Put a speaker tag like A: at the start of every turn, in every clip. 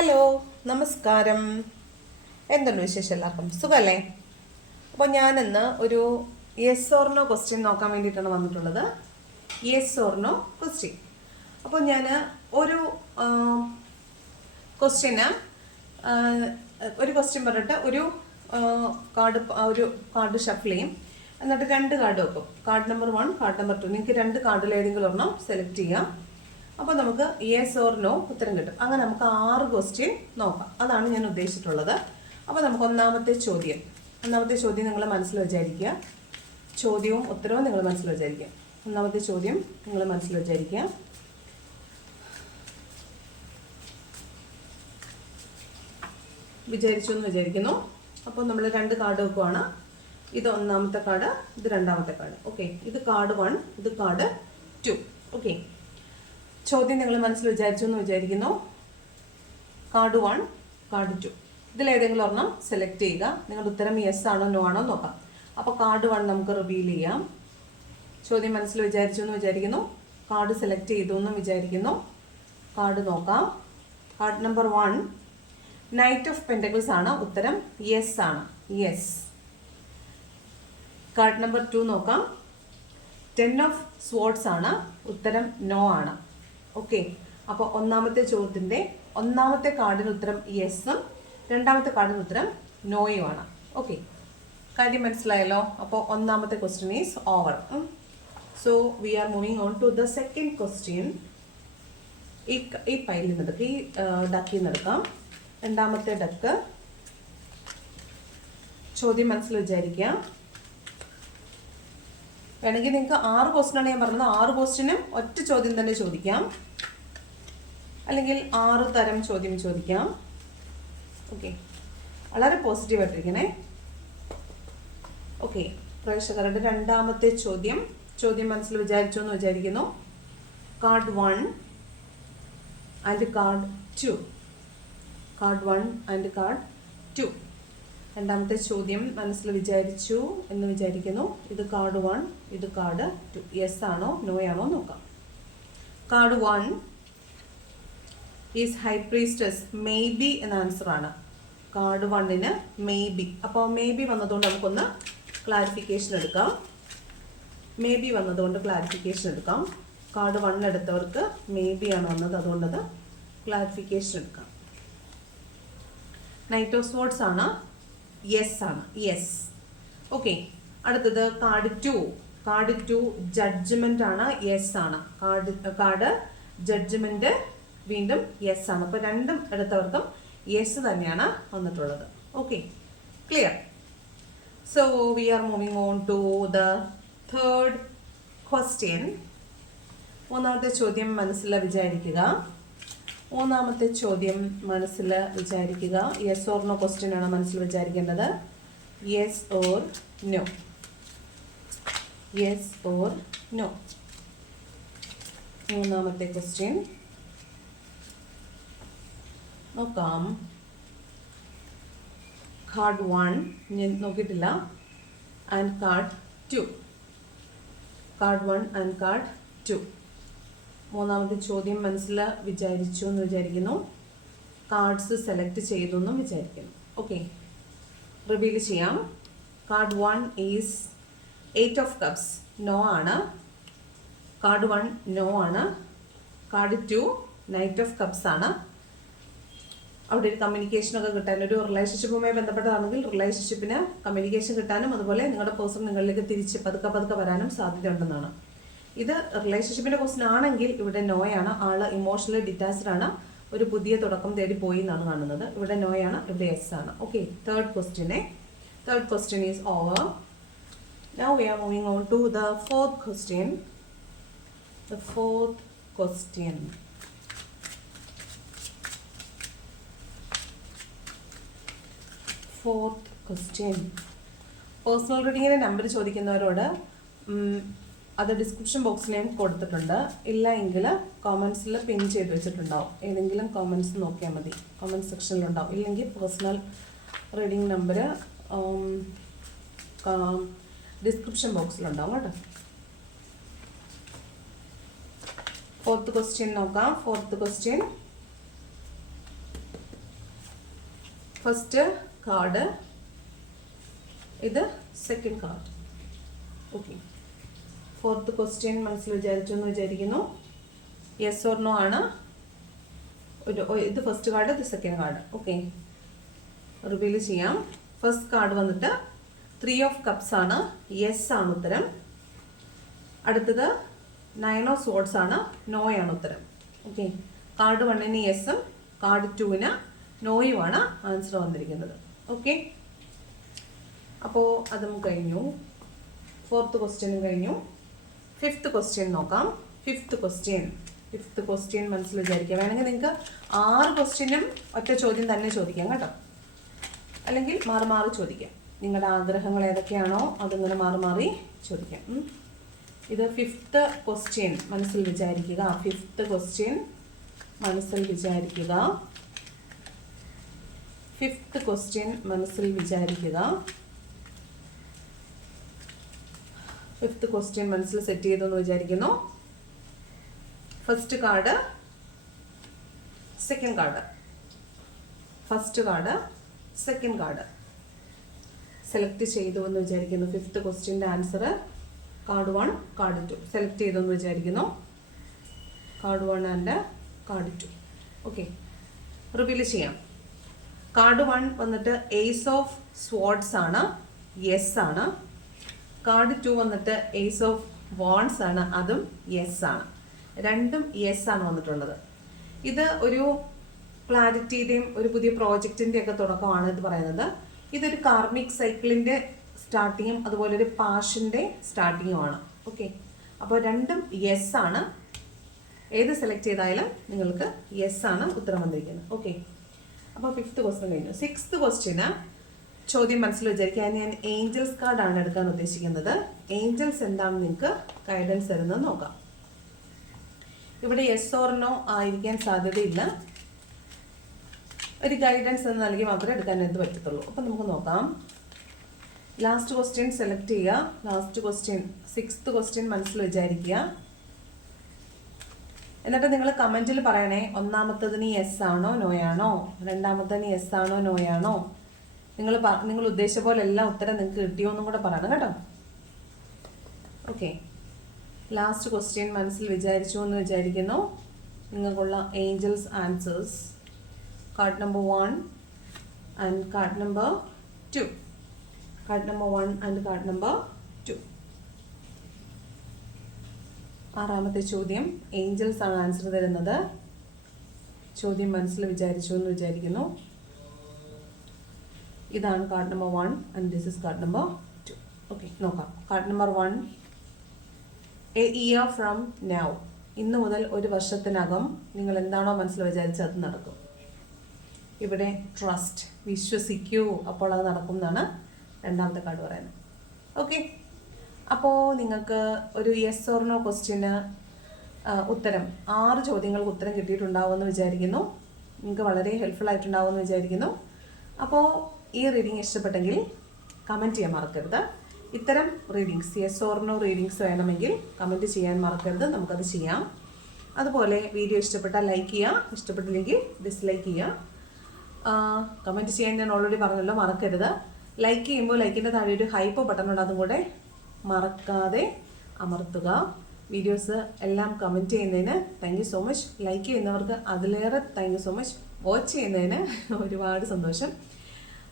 A: Hello നമസ്കാരം. എന്തുണ്ട് വിശേഷം എല്ലാവർക്കും? സുഖമല്ലേ അപ്പോൾ ഞാനിന്ന് ഒരു യെസ് ഓർണോ ക്വസ്റ്റ്യൻ നോക്കാൻ വേണ്ടിയിട്ടാണ് വന്നിട്ടുള്ളത്. യെസ് ഓർണോ ക്വസ്റ്റ്യൻ അപ്പോൾ ഞാൻ ഒരു ക്വസ്റ്റ്യന് ഒരു ക്വസ്റ്റ്യൻ പറഞ്ഞിട്ട് ഒരു കാർഡ് ഒരു കാർഡ് ഷഫിൾ ചെയ്യും. എന്നിട്ട് രണ്ട് കാർഡ് വെക്കും. Card number one card number two നിങ്ങൾക്ക് രണ്ട് കാർഡിൽ ഏതെങ്കിലും ഒരെണ്ണം സെലക്ട് ചെയ്യാം. അപ്പോൾ നമുക്ക് യെസ് ഓർ നോ ഉത്തരം കിട്ടും. അങ്ങനെ നമുക്ക് ആറ് ക്വസ്റ്റ്യൻ നോക്കാം. അതാണ് ഞാൻ ഉദ്ദേശിച്ചിട്ടുള്ളത്. അപ്പോൾ നമുക്ക് ഒന്നാമത്തെ ചോദ്യം. ഒന്നാമത്തെ ചോദ്യം നിങ്ങൾ മനസ്സിൽ വിചാരിക്കുക ചോദ്യവും ഉത്തരവും നിങ്ങൾ മനസ്സിൽ വിചാരിക്കുക ഒന്നാമത്തെ ചോദ്യം നിങ്ങൾ മനസ്സിൽ വിചാരിക്കുക വിചാരിച്ചു എന്ന് വിചാരിക്കുന്നു. അപ്പോൾ നമ്മൾ രണ്ട് കാർഡ് വെക്കുവാണ്. ഇത് ഒന്നാമത്തെ കാർഡ് ഇത് രണ്ടാമത്തെ കാർഡ് ഓക്കെ ഇത് കാർഡ് വൺ ഇത് കാർഡ് ടു ഓക്കെ ചോദ്യം നിങ്ങൾ മനസ്സിൽ വിചാരിച്ചു എന്ന് വിചാരിക്കുന്നു. Card one card two. ഇതിൽ ഏതെങ്കിലും ഒരെണ്ണം സെലക്ട് ചെയ്യുക. നിങ്ങളുടെ ഉത്തരം യെസ് ആണോ നോ ആണോ നോക്കാം. അപ്പോൾ കാർഡ് വൺ നമുക്ക് റിവീൽ ചെയ്യാം. ചോദ്യം മനസ്സിൽ വിചാരിച്ചു എന്ന് വിചാരിക്കുന്നു. കാർഡ് സെലക്ട് ചെയ്തു എന്നും വിചാരിക്കുന്നു. കാർഡ് നോക്കാം. Card number one knight of pentacles ആണ് ഉത്തരം യെസ് ആണ്. യെസ് കാർഡ് നമ്പർ ടു നോക്കാം. ടെൻ ഓഫ് സ്പോർട്സ് ആണ് ഉത്തരം നോ ആണ്. ഓക്കെ അപ്പോൾ ഒന്നാമത്തെ ചോദ്യത്തിന്റെ ഒന്നാമത്തെ കാർഡിന് ഉത്തരം യെസ്സും രണ്ടാമത്തെ കാർഡിന് ഉത്തരം നോയുമാണ് ഓക്കെ കാര്യം മനസ്സിലായല്ലോ? അപ്പോൾ ഒന്നാമത്തെ question is over so we are moving on to the second question ഈ ഈ പൈലിൽ നിന്നെടുക്കുക ഈ ഡക്കിൽ നിന്നെടുക്കാം രണ്ടാമത്തെ ഡക്ക് ചോദ്യം മനസ്സിൽ വിചാരിക്കുക വേണമെങ്കിൽ നിങ്ങൾക്ക് ആറ് ക്വസ്റ്റിനാണ് ഞാൻ പറഞ്ഞത്. ആറ് ക്വസ്റ്റിനും ഒറ്റ ചോദ്യം തന്നെ ചോദിക്കാം. അല്ലെങ്കിൽ ആറ് തരം ചോദ്യം ചോദിക്കാം. ഓക്കെ വളരെ പോസിറ്റീവായിട്ടിരിക്കണേ ഓക്കെ പ്രേക്ഷകരുടെ രണ്ടാമത്തെ ചോദ്യം. ചോദ്യം മനസ്സിൽ വിചാരിച്ചു എന്ന് വിചാരിക്കുന്നു. Card one and card two card one and card two രണ്ടാമത്തെ ചോദ്യം മനസ്സിൽ വിചാരിച്ചു എന്ന് വിചാരിക്കുന്നു. ഇത് കാർഡ് വൺ ഇത് കാർഡ് ടു യെസ് ആണോ നോ ആണോ നോക്കാം. Card one is high priestess maybe എന്ന ആൻസർ ആണ്. കാർഡ് വണ്ണിന് മേ ബി അപ്പോൾ മേ ബി വന്നതുകൊണ്ട് നമുക്കൊന്ന് ക്ലാരിഫിക്കേഷൻ എടുക്കാം. മേ ബി വന്നതുകൊണ്ട് ക്ലാരിഫിക്കേഷൻ എടുക്കാം. കാർഡ് വണ്ണെടുത്തവർക്ക് മേ ബി ആണ് വന്നത് അതുകൊണ്ടത് ക്ലാരിഫിക്കേഷൻ എടുക്കാം. നൈറ്റ് ഓഫ് സ്പോർട്സ് ആണ്. യെസ് ആണ് യെസ് ഓക്കെ അടുത്തത് card two card two judgement ആണ്. യെസ് ആണ്. കാർഡ് കാർഡ് ജഡ്ജ്മെന്റ് വീണ്ടും യെസ് ആണ്. അപ്പോൾ രണ്ടും എടുത്തവർക്കും യെസ് തന്നെയാണ് വന്നിട്ടുള്ളത്. Okay clear so we are moving on to the third question മൂന്നാമത്തെ ചോദ്യം മനസ്സിൽ വിചാരിക്കുക. മൂന്നാമത്തെ ചോദ്യം മനസ്സിൽ വിചാരിക്കുക. യെസ് ഓർ നോ ക്വസ്റ്റ്യൻ ആണ് മനസ്സിൽ വിചാരിക്കേണ്ടത്. Yes or no yes or no മൂന്നാമത്തെ ക്വസ്റ്റ്യൻ നോക്കാം. കാർഡ് വൺ ഞാൻ നോക്കിയിട്ടില്ല. And card two card one and card two മൂന്നാമത്തെ ചോദ്യം മനസ്സിൽ വിചാരിച്ചു എന്ന് വിചാരിക്കുന്നു. കാർഡ്സ് സെലക്ട് ചെയ്തു എന്നും വിചാരിക്കുന്നു. ഓക്കെ റിവീൽ ചെയ്യാം. Card one is eight of cups no ആണ്. കാർഡ് വൺ നോ ആണ്. Card two knight of cups ആണ്. അവിടെ ഒരു കമ്മ്യൂണിക്കേഷനൊക്കെ കിട്ടാൻ ഒരു റിലേഷൻഷിപ്പുമായി ബന്ധപ്പെട്ടതാണെങ്കിൽ റിലേഷൻഷിപ്പിന് കമ്മ്യൂണിക്കേഷൻ കിട്ടാനും അതുപോലെ നിങ്ങളുടെ പേഴ്സൺ നിങ്ങളിലേക്ക് തിരിച്ച് പതുക്കെ പതുക്കെ വരാനും സാധ്യതയുണ്ടെന്നാണ്. ഇത് റിലേഷൻഷിപ്പിന്റെ ക്വസ്റ്റൻ ആണെങ്കിൽ ഇവിടെ നോയാണ് ആൾ ഇമോഷണലി ഡിറ്റാച്ച്ഡ് ആണ്. ഒരു പുതിയ തുടക്കം തേടി പോയി എന്നാണ് കാണുന്നത്. ഇവിടെ നോയാണ് ഇവിടെ എസ് ആണ്. Okay third ക്വസ്റ്റ്യനെ third question is over now we are moving on to the fourth question the fourth question fourth question personal റീഡിങ്ങിന്റെ number ചോദിക്കുന്നവരോട് അത് ഡിസ്ക്രിപ്ഷൻ ബോക്സിൽ ഞാൻ കൊടുത്തിട്ടുണ്ട്. ഇല്ല എങ്കിൽ കോമൻസിൽ പിൻ ചെയ്ത് വെച്ചിട്ടുണ്ടാവും. ഏതെങ്കിലും കോമൻസ് നോക്കിയാൽ മതി. കോമന്റ് സെക്ഷനിലുണ്ടാവും ഇല്ലെങ്കിൽ പേഴ്സണൽ റീഡിങ് നമ്പർ ഡിസ്ക്രിപ്ഷൻ ബോക്സിലുണ്ടാവും കേട്ടോ. ഫോർത്ത് ക്വസ്റ്റ്യൻ നോക്കാം. ഫോർത്ത് ക്വസ്റ്റ്യൻ ഫസ്റ്റ് കാർഡ് ഇത് second card okay fourth question മനസ്സിൽ വിചാരിച്ചു എന്ന് വിചാരിക്കുന്നു. യെസ് ഓർ നോ ആണ്. ഒരു ഇത് ഫസ്റ്റ് കാർഡ് ഇത് സെക്കൻഡ് കാർഡ് ഓക്കെ റിവീൽ ചെയ്യാം. ഫസ്റ്റ് കാർഡ് വന്നിട്ട് ത്രീ ഓഫ് കപ്സ് ആണ്. യെസ് ആണ് ഉത്തരം. അടുത്തത് നയൻ ഓഫ് സോഡ്സ് ആണ്. നോ ആണ് ഉത്തരം. ഓക്കെ കാർഡ് വണ്ണിന് യെസ്സും കാർഡ് ടുവിന് നോയുമാണ് ആൻസർ വന്നിരിക്കുന്നത്. ഓക്കെ അപ്പോൾ അതും കഴിഞ്ഞു. ഫോർത്ത് ക്വസ്റ്റ്യനും കഴിഞ്ഞു. ഫിഫ്ത്ത് ക്വസ്റ്റ്യൻ നോക്കാം. ഫിഫ്ത്ത് ക്വസ്റ്റ്യൻ ഫിഫ്ത്ത് ക്വസ്റ്റ്യൻ മനസ്സിൽ വിചാരിക്കുക. വേണമെങ്കിൽ നിങ്ങൾക്ക് ആറ് ക്വസ്റ്റ്യനും ഒറ്റ ചോദ്യം തന്നെ ചോദിക്കാം കേട്ടോ. അല്ലെങ്കിൽ മാറി മാറി ചോദിക്കാം. നിങ്ങളുടെ ആഗ്രഹങ്ങൾ ഏതൊക്കെയാണോ അതിങ്ങനെ മാറി മാറി ചോദിക്കാം. ഇത് ഫിഫ്ത്ത് ക്വസ്റ്റ്യൻ മനസ്സിൽ വിചാരിക്കുക. ഫിഫ്ത്ത് ക്വസ്റ്റ്യൻ മനസ്സിൽ വിചാരിക്കുക. ഫിഫ്ത്ത് ക്വസ്റ്റ്യൻ മനസ്സിൽ വിചാരിക്കുക. ഫിഫ്ത്ത് ക്വസ്റ്റ്യൻ മനസ്സിൽ സെറ്റ് ചെയ്തു എന്ന് വിചാരിക്കുന്നു. First card second card first card second card select ചെയ്തു എന്ന് വിചാരിക്കുന്നു. Fifth ക്വസ്റ്റ്യന്റെ answer card one card two select ചെയ്തു എന്ന് വിചാരിക്കുന്നു. Card one and card two okay reveal ചെയ്യാം. കാർഡ് വൺ വന്നിട്ട് ഏസ് ഓഫ് സ്വാഡ്സ് ആണ്. യെസ് ആണ്. കാർഡ് ടു വന്നിട്ട് ഏസ് ഓഫ് വോൺസ് ആണ് അതും യെസ് ആണ്. രണ്ടും യെസ് ആണ് വന്നിട്ടുള്ളത്. ഇത് ഒരു ക്ലാരിറ്റിയുടെയും ഒരു പുതിയ പ്രോജക്റ്റിന്റെയൊക്കെ തുടക്കമാണ് ഇത് പറയുന്നത്. ഇതൊരു കാർമിക് സൈക്കിളിന്റെ സ്റ്റാർട്ടിങ്ങും അതുപോലെ ഒരു പാഷന്റെ സ്റ്റാർട്ടിങ്ങുമാണ് ഓക്കെ അപ്പോൾ രണ്ടും യെസ് ആണ്. ഏത് സെലക്ട് ചെയ്തായാലും നിങ്ങൾക്ക് യെസ് ആണ് ഉത്തരം വന്നിരിക്കുന്നത്. ഓക്കെ അപ്പോൾ ഫിഫ്ത്ത് ക്വസ്റ്റ്യൻ കഴിഞ്ഞു. സിക്സ്ത് ക്വസ്റ്റ്യന് ചോദ്യം മനസ്സിൽ വിചാരിക്കുക. ഞാൻ ഏഞ്ചൽസ് കാർഡാണ് എടുക്കാൻ ഉദ്ദേശിക്കുന്നത്. ഏഞ്ചൽസ് എന്താണ് നിങ്ങൾക്ക് ഗൈഡൻസ് തരുന്നത് നോക്കാം. ഇവിടെ എസ് ഓർ നോ ആയിരിക്കാൻ സാധ്യതയില്ല. ഒരു ഗൈഡൻസ് എന്ന് നൽകി മാത്രമേ എടുക്കാൻ എന്ത് പറ്റത്തുള്ളൂ. അപ്പം നമുക്ക് നോക്കാം. ലാസ്റ്റ് ക്വസ്റ്റ്യൻ സെലക്ട് ചെയ്യുക. ലാസ്റ്റ് ക്വസ്റ്റ്യൻ സിക്സ്ത് ക്വസ്റ്റ്യൻ മനസ്സിൽ വിചാരിക്കുക. എന്നിട്ട് നിങ്ങൾ കമന്റിൽ പറയണേ ഒന്നാമത്തതിന് യെസ് ആണോ നോയാണോ രണ്ടാമത്തതിന് യെസ് ആണോ നോയാണോ നിങ്ങൾ നിങ്ങൾ ഉദ്ദേശിച്ച പോലെ എല്ലാം ഉത്തരം നിങ്ങൾക്ക് കിട്ടിയോ എന്നും കൂടെ പറയണം കേട്ടോ. ഓക്കെ ലാസ്റ്റ് ക്വസ്റ്റ്യൻ മനസ്സിൽ വിചാരിച്ചു എന്ന് വിചാരിക്കുന്നു. നിങ്ങൾക്കുള്ള angels answers card number one and card number two card number one and card number two ആറാമത്തെ ചോദ്യം. ഏഞ്ചൽസ് ആണ് ആൻസർ തരുന്നത്. ചോദ്യം മനസ്സിൽ വിചാരിച്ചു എന്ന് വിചാരിക്കുന്നു. ഇതാണ് card number one and this is card number two okay നോക്കാം. Card number one a year from now ഇന്ന് മുതൽ ഒരു വർഷത്തിനകം നിങ്ങൾ എന്താണോ മനസ്സിൽ വിചാരിച്ചത് അത് നടക്കും. ഇവിടെ ട്രസ്റ്റ് വിശ്വസിക്കൂ അപ്പോൾ അത് നടക്കും എന്നാണ് രണ്ടാമത്തെ കാർഡ് പറയുന്നത്. ഓക്കെ അപ്പോൾ നിങ്ങൾക്ക് ഒരു യെസ് ഓർ നോ ക്വസ്റ്റ്യന് ഉത്തരം ആറ് ചോദ്യങ്ങൾക്ക് ഉത്തരം കിട്ടിയിട്ടുണ്ടാവുമെന്ന് വിചാരിക്കുന്നു. നിങ്ങൾക്ക് വളരെ ഹെൽപ്ഫുൾ ആയിട്ടുണ്ടാവുമെന്ന് വിചാരിക്കുന്നു. അപ്പോൾ ഈ റീഡിംഗ് ഇഷ്ടപ്പെട്ടെങ്കിൽ കമന്റ് ചെയ്യാൻ മറക്കരുത്. ഇത്തരം readings yes or no readings വേണമെങ്കിൽ കമന്റ് ചെയ്യാൻ മറക്കരുത്. നമുക്കത് ചെയ്യാം. അതുപോലെ വീഡിയോ ഇഷ്ടപ്പെട്ടാൽ ലൈക്ക് ചെയ്യുക ഇഷ്ടപ്പെട്ടില്ലെങ്കിൽ ഡിസ്ലൈക്ക് ചെയ്യുക കമന്റ് ചെയ്യാൻ ഞാൻ ഓൾറെഡി പറഞ്ഞല്ലോ മറക്കരുത്. ലൈക്ക് ചെയ്യുമ്പോൾ ലൈക്കിന്റെ താഴെ ഒരു ഹൈപ്പ് ബട്ടൺ ഉണ്ട്. അതും കൂടെ മറക്കാതെ അമർത്തുക. വീഡിയോസ് എല്ലാം കമന്റ് ചെയ്യുന്നതിന് thank you so much like ചെയ്യുന്നവർക്ക് അതിലേറെ thank you so much watch ചെയ്യുന്നതിന് ഒരുപാട് സന്തോഷം.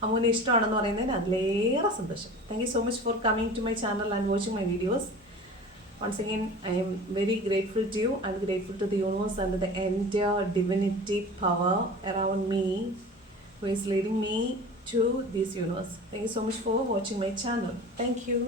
A: അമ്മൂന് ഇഷ്ടമാണെന്ന് പറയുന്നതിന് അതിലേറെ സന്തോഷം thank you so much for coming to my channel and watching my videos Once again, I am very grateful to you i'm grateful to the universe and the entire divinity power around me who is leading me to this universe. Thank you so much for watching my channel. Thank you.